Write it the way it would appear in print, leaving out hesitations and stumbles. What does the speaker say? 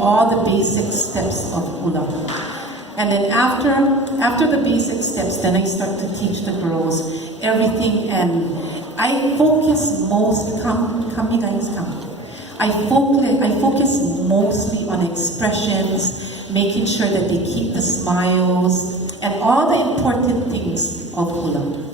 all the basic steps of hula. And then after the basic steps, then I start to teach the girls everything, and I focus most, come you guys come. I focus mostly on expressions, making sure that they keep the smiles, and all the important things of hula.